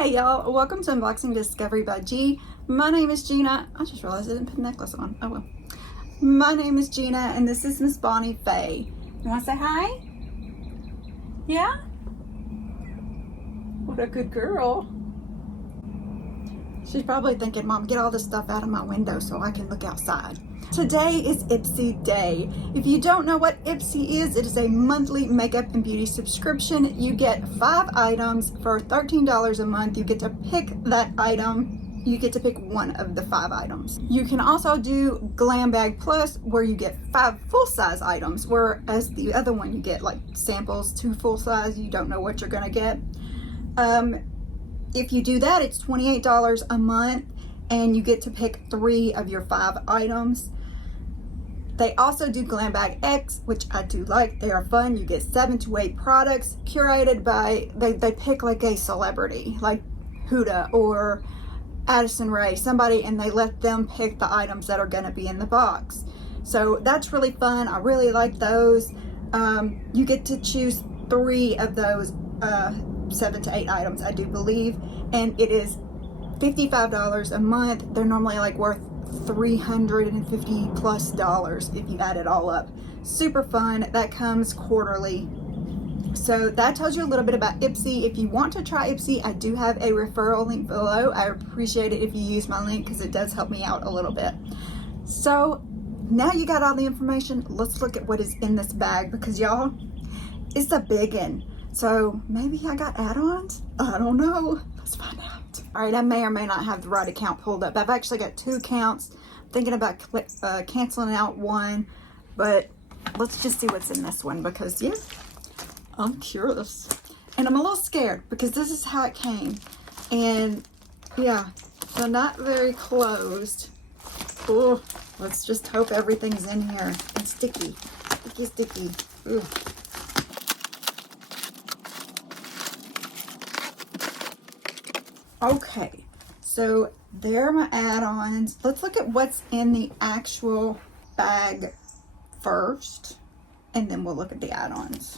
Hey y'all, welcome to Unboxing Discovery by G. My name is Gina. I just realized I didn't put a necklace on. Oh well. My name is Gina and this is Miss Bonnie Faye. You want to say hi? Yeah? What a good girl. She's probably thinking, Mom, get all this stuff out of my window so I can look outside. Today is Ipsy Day. If you don't know what Ipsy is, it is a monthly makeup and beauty subscription. You get 5 items for $13 a month. You get to pick that item. You get to pick one of the 5 items. You can also do Glam Bag Plus, where you get 5 full-size items, whereas the other one you get like samples, 2 full-size. You don't know what you're gonna get. If you do that, it's $28 a month and you get to pick 3 of your 5 items. They also do Glam Bag X, which I do like. They are fun. You get 7 to 8 products curated by, they pick like a celebrity, like Huda or Addison Rae, somebody, and they let them pick the items that are gonna be in the box. So that's really fun. I really like those. You get to choose 3 of those 7 to 8 items, I do believe, and it is $55 a month. They're normally like worth $350 plus if you add it all up. Super fun. That comes quarterly. So that tells you a little bit about Ipsy. If you want to try Ipsy, I do have a referral link below. I appreciate it if you use my link because it does help me out a little bit. So now you got all the information. Let's look at what is in this bag, because y'all, it's a big one. So maybe I got add-ons? I don't know. Let's find out. All right, I may or may not have the right account pulled up. I've actually got 2 accounts. I'm thinking about canceling out one, but let's just see what's in this one, because yeah, I'm curious. And I'm a little scared because this is how it came. And yeah, so not very closed. Oh, let's just hope everything's in here. And sticky, sticky, sticky. Ooh. Okay, so there are my add-ons. Let's look at what's in the actual bag first, and then we'll look at the add-ons.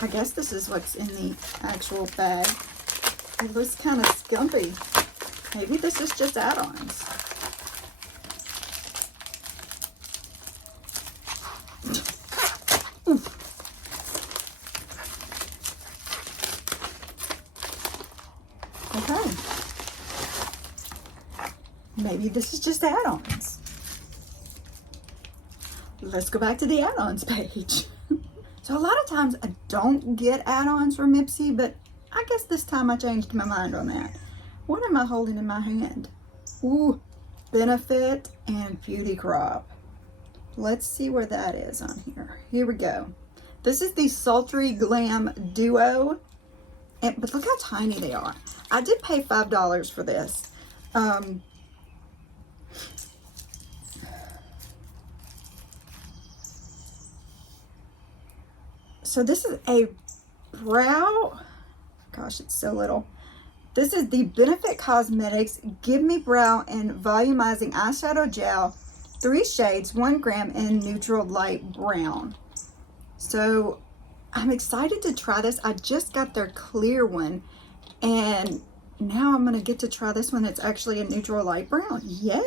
I guess this is what's in the actual bag. It looks kind of scumpy. Maybe this is just add-ons. Okay. Maybe this is just add-ons. Let's go back to the add-ons page. So a lot of times I don't get add-ons from Ipsy, but I guess this time I changed my mind on that. What am I holding in my hand? Ooh, Benefit and Beauty Crop. Let's see where that is on here. Here we go. This is the Sultry Glam Duo. But look how tiny they are. I did pay $5 for this. So this is a brow, gosh, it's so little. This is the Benefit Cosmetics Give Me Brow and Volumizing Eyeshadow Gel, 3 shades, 1 gram in neutral light brown. So I'm excited to try this. I just got their clear one, and now I'm gonna get to try this one. It's actually a neutral light brown. Yay!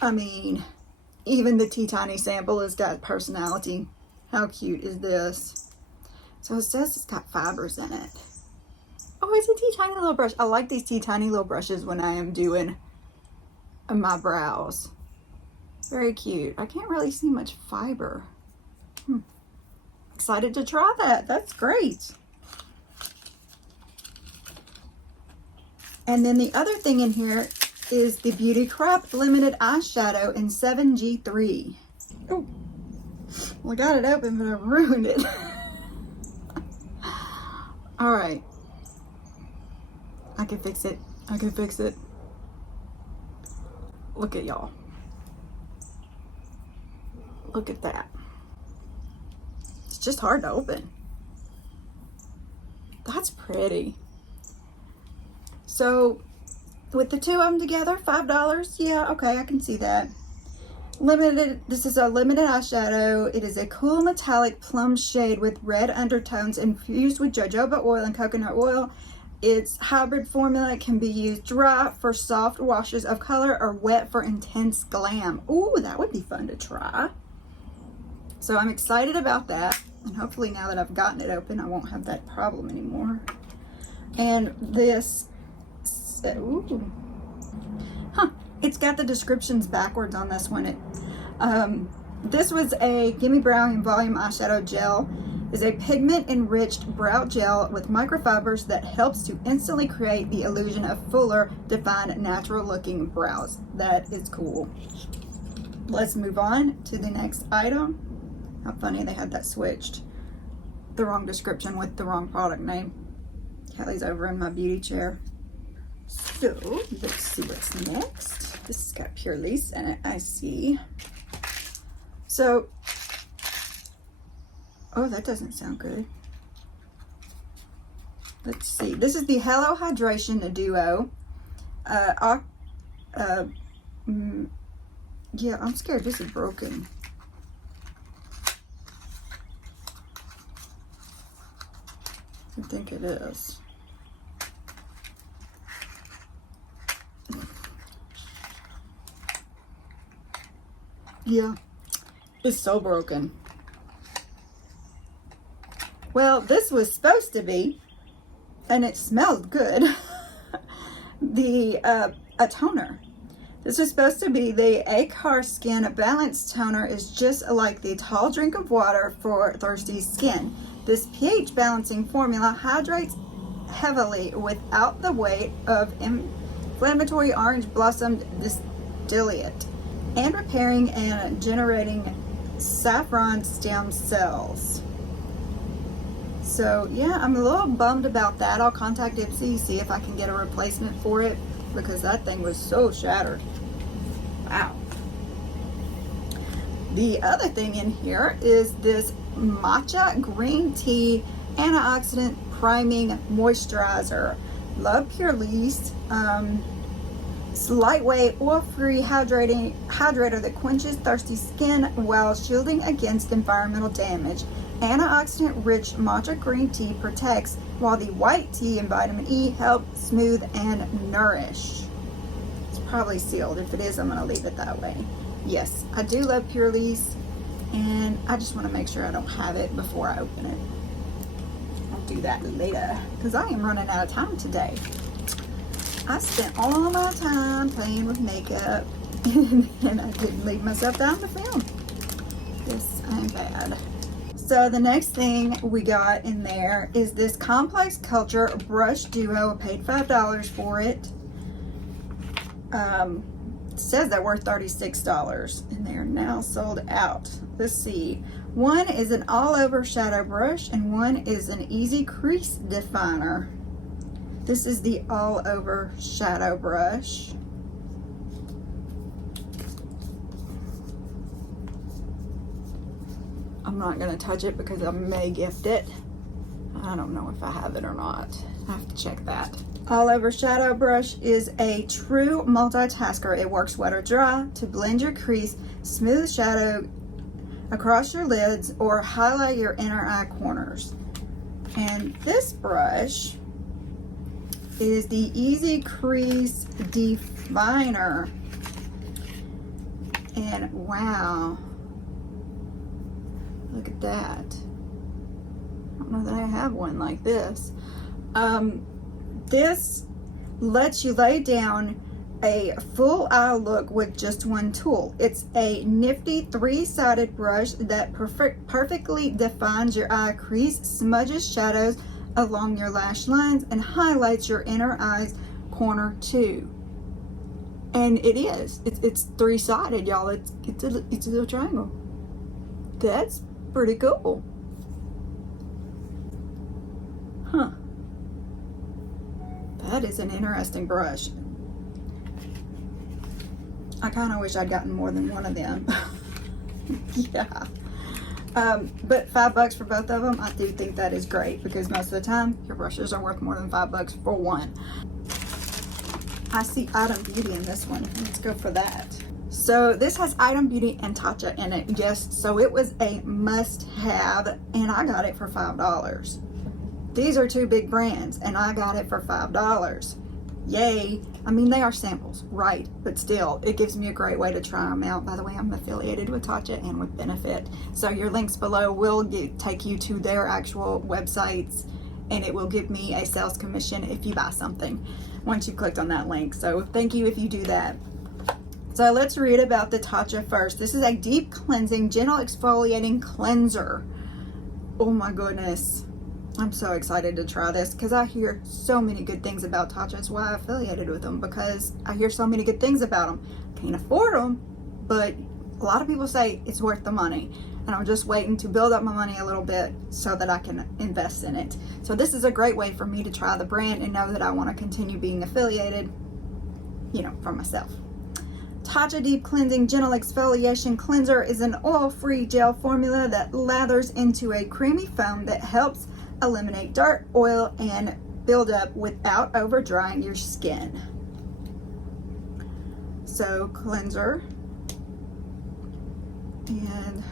I mean, even the tea tiny sample has got personality. How cute is this? So it says it's got fibers in it. Oh, it's a tea tiny little brush. I like these tea tiny little brushes when I am doing my brows. Very cute. I can't really see much fiber. Excited to try that. That's great. And then the other thing in here is the Beauty Crop Limited Eyeshadow in 7G3. Oh, well, I got it open, but I ruined it. All right. I can fix it. I can fix it. Look at y'all. Look at that. It's just hard to open. That's pretty. So with the 2 of them together, $5. Yeah, okay, I can see that. This is a limited eyeshadow. It is a cool metallic plum shade with red undertones infused with jojoba oil and coconut oil. Its hybrid formula can be used dry for soft washes of color or wet for intense glam. Ooh, that would be fun to try. So I'm excited about that. And hopefully now that I've gotten it open, I won't have that problem anymore. And this, ooh, huh, it's got the descriptions backwards on this one. This was a Gimme Brow and Volume Eyeshadow Gel. Is a pigment-enriched brow gel with microfibers that helps to instantly create the illusion of fuller, defined, natural-looking brows. That is cool. Let's move on to the next item. How funny they had that switched. The wrong description with the wrong product name. Kelly's over in my beauty chair. So, let's see what's next. This has got Pure Lace in it, I see. So, oh, that doesn't sound good. Let's see. This is the Hello Hydration Duo. Yeah, I'm scared this is broken. I think it is. Yeah, it's so broken. Well, this was supposed to be, and it smelled good, a toner. This was supposed to be the Akar Skin Balance Toner. Is just like the tall drink of water for thirsty skin. This pH balancing formula hydrates heavily without the weight of inflammatory orange blossom distillate and repairing and generating saffron stem cells. So yeah, I'm a little bummed about that. I'll contact Ipsy, see if I can get a replacement for it, because that thing was so shattered. Wow. The other thing in here is this Matcha Green Tea Antioxidant Priming Moisturizer. Love Pure Lace. It's lightweight, oil-free hydrator that quenches thirsty skin while shielding against environmental damage. Antioxidant-rich matcha green tea protects, while the white tea and vitamin E help smooth and nourish. It's probably sealed. If it is, I'm going to leave it that way. Yes, I do love Pure Lace, and I just want to make sure I don't have it before I open it. I'll do that later, because I am running out of time today. I spent all my time playing with makeup, and I didn't leave myself down to film. This I'm bad. So the next thing we got in there is this complexculture brush duo. I paid $5 for it. It says they're worth $36, and they're now sold out. Let's see. One is an all-over shadow brush, and one is an easy crease definer. This is the all-over shadow brush. I'm not going to touch it because I may gift it. I don't know if I have it or not. I have to check that. All-over shadow brush is a true multitasker. It works wet or dry to blend your crease, smooth shadow across your lids, or highlight your inner eye corners. And this brush is the Easy Crease Definer. And wow, look at that. I don't know that I have one like this. This lets you lay down a full eye look with just one tool. It's a nifty three-sided brush that perfectly defines your eye crease, smudges shadows along your lash lines, and highlights your inner eyes corner too. And it is. It's three-sided, y'all. It's a little triangle. That's pretty cool. Huh. That is an interesting brush. I kind of wish I'd gotten more than one of them. Yeah. But $5 for both of them, I do think that is great, because most of the time your brushes are worth more than $5 for one. I see Item Beauty in this one. Let's go for that. So this has Item Beauty and Tatcha in it. Yes, so it was a must-have, and I got it for $5. These are two big brands, and I got it for $5. Yay. I mean, they are samples, right? But still, it gives me a great way to try them out. By the way, I'm affiliated with Tatcha and with Benefit. So your links below will take you to their actual websites, and it will give me a sales commission if you buy something once you clicked on that link. So thank you if you do that. So let's read about the Tatcha first. This is a deep cleansing, gentle exfoliating cleanser. Oh my goodness. I'm so excited to try this because I hear so many good things about Tatcha. That's why I affiliated with them, because I hear so many good things about them. Can't afford them, but a lot of people say it's worth the money. And I'm just waiting to build up my money a little bit so that I can invest in it. So this is a great way for me to try the brand and know that I want to continue being affiliated, you know, for myself. Tatcha Deep Cleansing Gentle Exfoliation Cleanser is an oil-free gel formula that lathers into a creamy foam that helps eliminate dirt, oil, and buildup without over drying your skin. So cleanser, and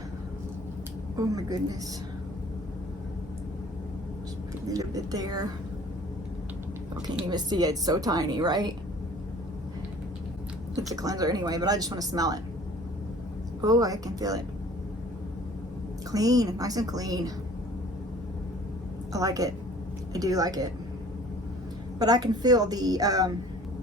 oh my goodness, just put a little bit there. I can't even see it, it's so tiny, right? It's a cleanser anyway, but I just want to smell it. Oh, I can feel it. Clean, nice and clean. I like it. I do like it. But I can feel the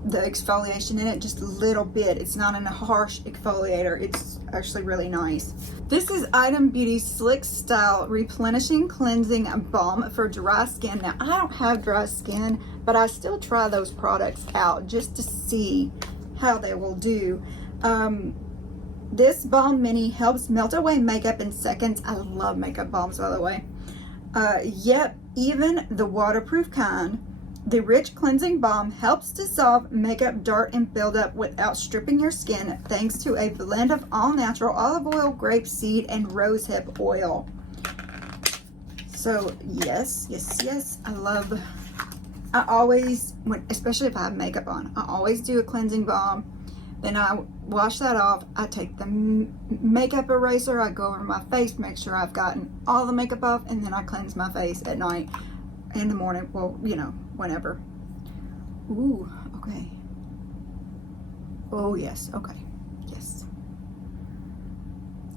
exfoliation in it just a little bit. It's not in a harsh exfoliator. It's actually really nice. This is Item Beauty's Slick Style Replenishing Cleansing Balm for dry skin. Now, I don't have dry skin, but I still try those products out just to see how they will do. This balm mini helps melt away makeup in seconds. I love makeup balms, by the way. Yep, even the waterproof kind. The rich cleansing balm helps dissolve makeup dirt and buildup without stripping your skin, thanks to a blend of all natural olive oil, grapeseed, and rosehip oil. So yes, I always, especially if I have makeup on, I always do a cleansing balm. Then I wash that off. I take the makeup eraser, I go over my face, make sure I've gotten all the makeup off, and then I cleanse my face at night, in the morning, well, you know, whenever. Ooh, okay. Oh yes, okay, yes.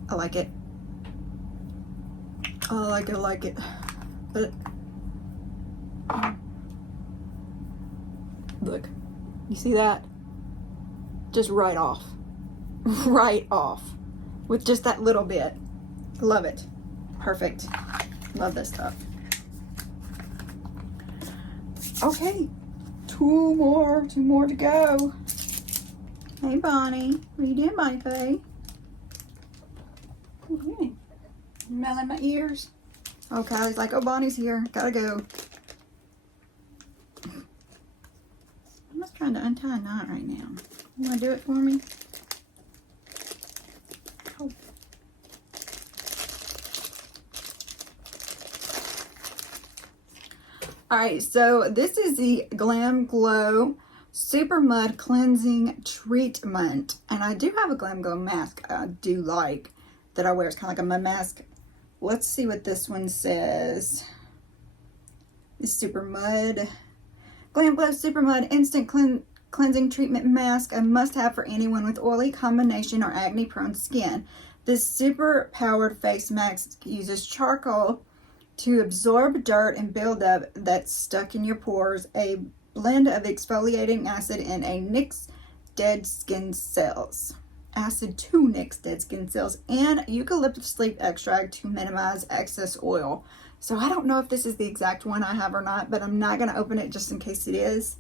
I like it. I like it. But look, you see that? Just right off. Right off. With just that little bit. Love it. Perfect. Love this stuff. Okay. Two more to go. Hey Bonnie. What are you doing, Bonnie Faye? What are you doing? Smelling my ears? Oh, Kylie's like, oh, Bonnie's here. Gotta go. I'm just trying to untie a knot right now. You want to do it for me? Oh. Alright, so this is the Glam Glow SUPERMUD Cleansing Treatment. And I do have a Glam Glow mask I do like that I wear. It's kind of like a mud mask. Let's see what this one says. This SUPERMUD. Glam Glow SUPERMUD Instant Cleansing Treatment Mask, a must-have for anyone with oily combination or acne-prone skin. This super-powered face mask uses charcoal to absorb dirt and buildup that's stuck in your pores, a blend of exfoliating acid and a nix dead skin cells. Acid to nix dead skin cells, and eucalyptus leaf extract to minimize excess oil. So I don't know if this is the exact one I have or not, but I'm not going to open it just in case it is.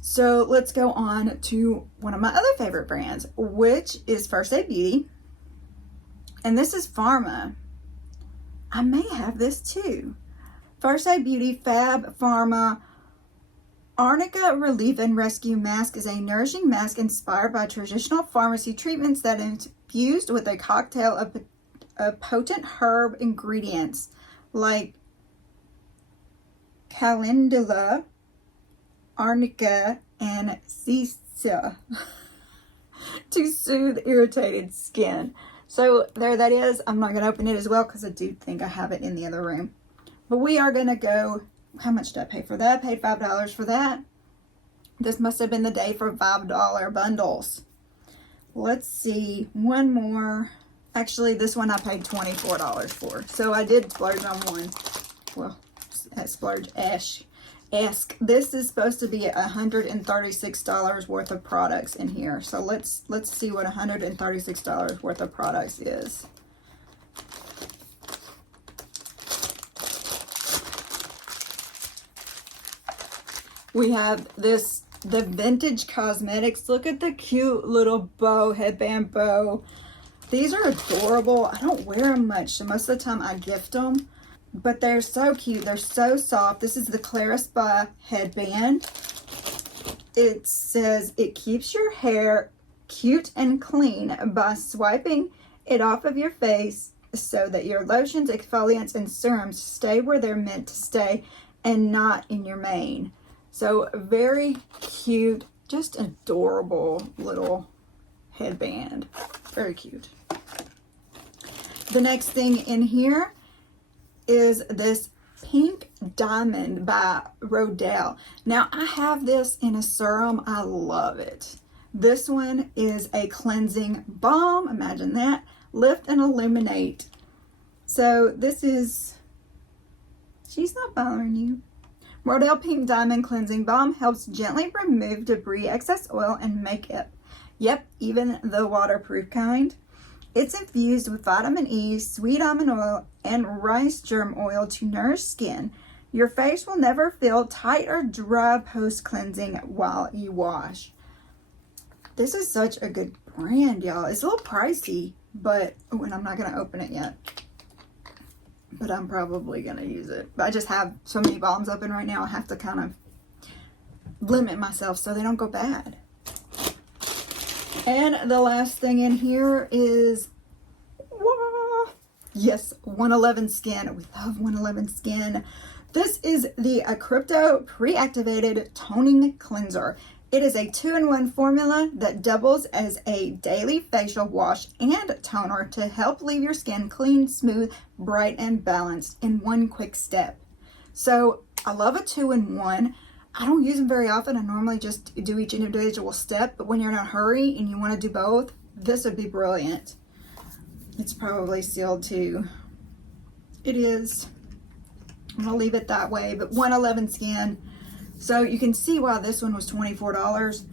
So let's go on to one of my other favorite brands, which is firstaidbeauty. And this is Pharma. I may have this too. firstaidbeauty Fab Pharma Arnica Relief and Rescue Mask is a nourishing mask inspired by traditional pharmacy treatments that is infused with a cocktail of potent herb ingredients like calendula, arnica, and cisa. to soothe irritated skin. So there that is. I'm not going to open it as well because I do think I have it in the other room. But we are going to go, how much did I pay for that? I paid $5 for that. This must have been the day for $5 bundles. Let's see, one more. Actually, this one I paid $24 for. So I did splurge on one. Well, splurge-esque. This is supposed to be $136 worth of products in here. So let's see what $136 worth of products is. We have this, the Vintage Cosmetics. Look at the cute little bow, headband bow. These are adorable. I don't wear them much, so most of the time I gift them. But they're so cute. They're so soft. This is the Clarissa Headband. It says it keeps your hair cute and clean by swiping it off of your face so that your lotions, exfoliants, and serums stay where they're meant to stay and not in your mane. So very cute, just adorable little headband. Very cute. The next thing in here is this Pink Diamond by Rodial. Now I have this in a serum. I love it. This one is a cleansing balm. Imagine that. Lift and illuminate. So this is, she's not bothering you. Rodial Pink Diamond Cleansing Balm helps gently remove debris, excess oil, and makeup. Yep, even the waterproof kind. It's infused with vitamin E, sweet almond oil, and rice germ oil to nourish skin. Your face will never feel tight or dry post-cleansing while you wash. This is such a good brand, y'all. It's a little pricey, but, oh, and I'm not going to open it yet. But I'm probably going to use it. But I just have so many balms open right now, I have to kind of limit myself so they don't go bad. And the last thing in here is, yes, 111 Skin. We love 111 Skin. This is the Crypto Pre-Activated Toning Cleanser. It is a 2-in-1 formula that doubles as a daily facial wash and toner to help leave your skin clean, smooth, bright, and balanced in one quick step. So I love a 2-in-1. I don't use them very often. I normally just do each individual step, but when you're in a hurry and you want to do both, this would be brilliant. It's probably sealed too. It is. I'm going to leave it that way, but 111 Skin. So you can see why this one was $24,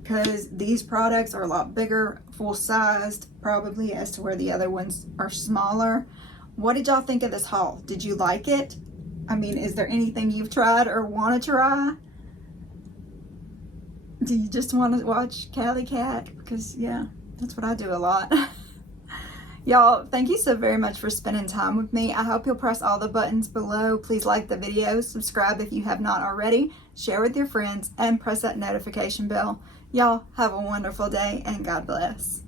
because these products are a lot bigger, full-sized, probably, as to where the other ones are smaller. What did y'all think of this haul? Did you like it? I mean, is there anything you've tried or want to try? Do you just want to watch Cali Cat? Because, yeah, that's what I do a lot. Y'all, thank you so very much for spending time with me. I hope you'll press all the buttons below. Please like the video, subscribe if you have not already, share with your friends, and press that notification bell. Y'all, have a wonderful day, and God bless.